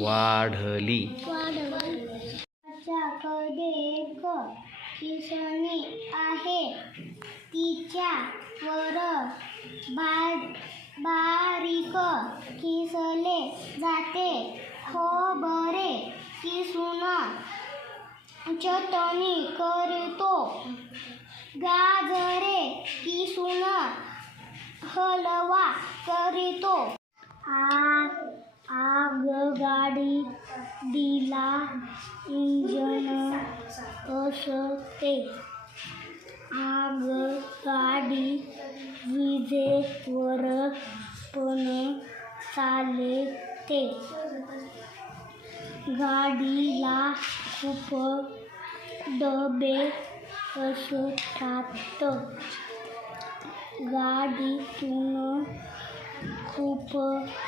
वाढली. कडे एक किसणी आहे. तिच्या वर बारीक किसले जाते. हो खोबरे किसून चटणी करतो. गाजरे किसून हलवा करीतो. आ दिला इंजन असते आगगाडी विजेवर पण चालते. गाडीला खूप डबे असतात. गाडीतून खूप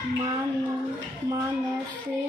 मान माणसे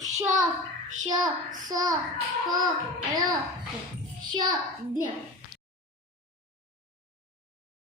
小小小，好，哎呦，小鸟。